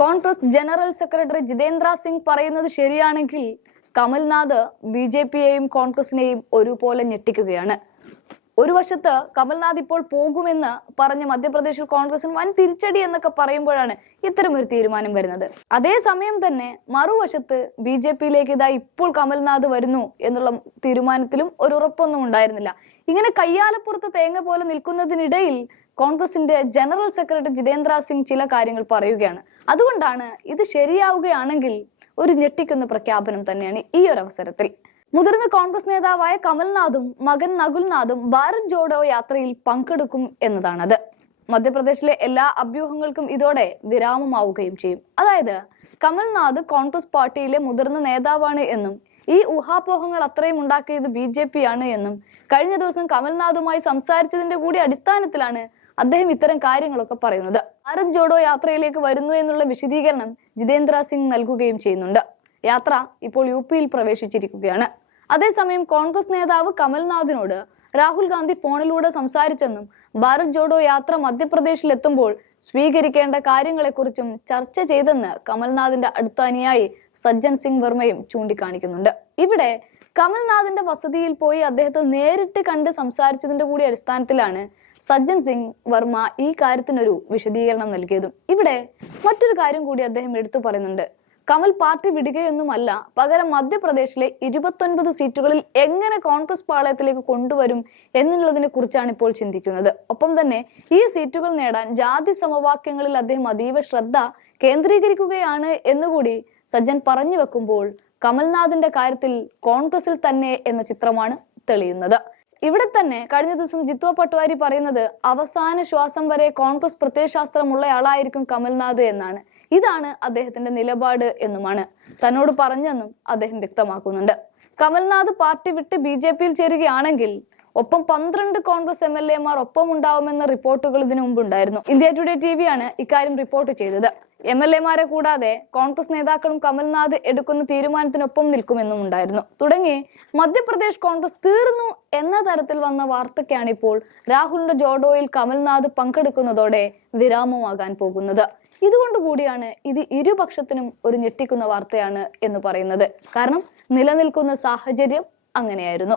Congress general secretary Jitendra Singh പറയുന്നത് ശരിയാണെങ്കിൽ Kamalnath B J പിയെയും കോൺഗ്രസിനെയും ഒരുപോലെ ഞെട്ടിക്കുകയാണ്. ഒരു വശത്ത് കമൽനാഥ് ഇപ്പോൾ പോകുമെന്ന് പറഞ്ഞ് മധ്യപ്രദേശിൽ കോൺഗ്രസിന് വൻ തിരിച്ചടി എന്നൊക്കെ പറയുമ്പോഴാണ് ഇത്തരം ഒരു തീരുമാനം വരുന്നത്. അതേസമയം തന്നെ മറുവശത്ത് ബി ജെ പിയിലേക്ക് ഇതാ ഇപ്പോൾ കമൽനാഥ് വരുന്നു എന്നുള്ള തീരുമാനത്തിലും ഒരു ഉറപ്പൊന്നും ഉണ്ടായിരുന്നില്ല. ഇങ്ങനെ കയ്യാലപ്പുറത്ത് തേങ്ങ പോലെ നിൽക്കുന്നതിനിടയിൽ കോൺഗ്രസിന്റെ ജനറൽ സെക്രട്ടറി ജിതേന്ദ്ര സിംഗ് ചില കാര്യങ്ങൾ പറയുകയാണ്. അതുകൊണ്ടാണ് ഇത് ശരിയാവുകയാണെങ്കിൽ ഒരു ഞെട്ടിക്കുന്ന പ്രഖ്യാപനം തന്നെയാണ് ഈ ഒരു അവസരത്തിൽ. മുതിർന്ന കോൺഗ്രസ് നേതാവായ കമൽനാഥും മകൻ നകുൽനാഥും ഭാരത് ജോഡോ യാത്രയിൽ പങ്കെടുക്കും എന്നതാണത്. മധ്യപ്രദേശിലെ എല്ലാ അഭ്യൂഹങ്ങൾക്കും ഇതോടെ വിരാമമാവുകയും ചെയ്യും. അതായത് കമൽനാഥ് കോൺഗ്രസ് പാർട്ടിയിലെ മുതിർന്ന നേതാവാണ് എന്നും ഈ ഊഹാപോഹങ്ങൾ അത്രയും ഉണ്ടാക്കിയത് ബി ജെ പി ആണ് എന്നും കഴിഞ്ഞ ദിവസം കമൽനാഥുമായി സംസാരിച്ചതിന്റെ കൂടി അടിസ്ഥാനത്തിലാണ് അദ്ദേഹം ഇത്തരം കാര്യങ്ങളൊക്കെ പറയുന്നത്. ഭാരത് ജോഡോ യാത്രയിലേക്ക് വരുന്നു എന്നുള്ള വിശദീകരണം ജിതേന്ദ്ര സിംഗ് നൽകുകയും ചെയ്യുന്നുണ്ട്. യാത്ര ഇപ്പോൾ യു പിയിൽ പ്രവേശിച്ചിരിക്കുകയാണ്. അതേസമയം കോൺഗ്രസ് നേതാവ് കമൽനാഥിനോട് രാഹുൽ ഗാന്ധി ഫോണിലൂടെ സംസാരിച്ചെന്നും ഭാരത് ജോഡോ യാത്ര മധ്യപ്രദേശിൽ എത്തുമ്പോൾ സ്വീകരിക്കേണ്ട കാര്യങ്ങളെക്കുറിച്ചും ചർച്ച ചെയ്തെന്ന് കമൽനാഥിന്റെ അടുത്ത അനുയായി സജ്ജൻ സിംഗ് വർമ്മയും ചൂണ്ടിക്കാണിക്കുന്നുണ്ട്. ഇവിടെ കമൽനാഥിന്റെ വസതിയിൽ പോയി അദ്ദേഹത്തെ നേരിട്ട് കണ്ട് സംസാരിച്ചതിന്റെ കൂടി അടിസ്ഥാനത്തിലാണ് സജ്ജൻ സിംഗ് വർമ്മ ഈ കാര്യത്തിനൊരു വിശദീകരണം നൽകിയതും. ഇവിടെ മറ്റൊരു കാര്യം കൂടി അദ്ദേഹം എടുത്തു പറയുന്നുണ്ട്. കമൽ പാർട്ടി വിടുകയൊന്നുമല്ല പകരം മധ്യപ്രദേശിലെ ഇരുപത്തൊൻപത് സീറ്റുകളിൽ എങ്ങനെ കോൺഗ്രസ് പാളയത്തിലേക്ക് കൊണ്ടുവരും എന്നുള്ളതിനെ കുറിച്ചാണ് ഇപ്പോൾ ചിന്തിക്കുന്നത്. ഒപ്പം തന്നെ ഈ സീറ്റുകൾ നേടാൻ ജാതി സമവാക്യങ്ങളിൽ അദ്ദേഹം അതീവ ശ്രദ്ധ കേന്ദ്രീകരിക്കുകയാണ് എന്നുകൂടി സജ്ജൻ പറഞ്ഞു വെക്കുമ്പോൾ കമൽനാഥിന്റെ കാര്യത്തിൽ കോൺഗ്രസിൽ തന്നെ എന്ന ചിത്രമാണ് തെളിയുന്നത്. ഇവിടെ തന്നെ കഴിഞ്ഞ ദിവസം ജിത്വ പട്വാരി പറയുന്നത് അവസാന ശ്വാസം വരെ കോൺഗ്രസ് പ്രത്യയശാസ്ത്രമുള്ളയാളായിരിക്കും കമൽനാഥ് എന്നാണ്. ഇതാണ് അദ്ദേഹത്തിന്റെ നിലപാട് എന്നുമാണ് തന്നോട് പറഞ്ഞെന്നും അദ്ദേഹം വ്യക്തമാക്കുന്നുണ്ട്. കമൽനാഥ് പാർട്ടി വിട്ട് ബി ജെ പിയിൽ ചേരുകയാണെങ്കിൽ ഒപ്പം പന്ത്രണ്ട് കോൺഗ്രസ് എം എൽ എമാർ ഒപ്പം ഉണ്ടാവുമെന്ന റിപ്പോർട്ടുകൾ ഇതിനു മുമ്പ് ഉണ്ടായിരുന്നു ഇന്ത്യ ടുഡേ ടി വിയാണ് ഇക്കാര്യം റിപ്പോർട്ട് ചെയ്തത്. എം എൽ എമാരെ കൂടാതെ കോൺഗ്രസ് നേതാക്കളും കമൽനാഥ് എടുക്കുന്ന തീരുമാനത്തിനൊപ്പം നിൽക്കുമെന്നും ഉണ്ടായിരുന്നു. തുടങ്ങി മധ്യപ്രദേശ് കോൺഗ്രസ് തീർന്നു എന്ന തരത്തിൽ വന്ന വാർത്തയ്ക്കാണ് ഇപ്പോൾ രാഹുലിന്റെ ജോഡോയിൽ കമൽനാഥ് പങ്കെടുക്കുന്നതോടെ വിരാമമാകാൻ പോകുന്നത്. ഇതുകൊണ്ട് കൂടിയാണ് ഇത് ഇരുപക്ഷത്തിനും ഒരു ഞെട്ടിക്കുന്ന വാർത്തയാണ് എന്ന് പറയുന്നത്. കാരണം നിലനിൽക്കുന്ന സാഹചര്യം അങ്ങനെയായിരുന്നു.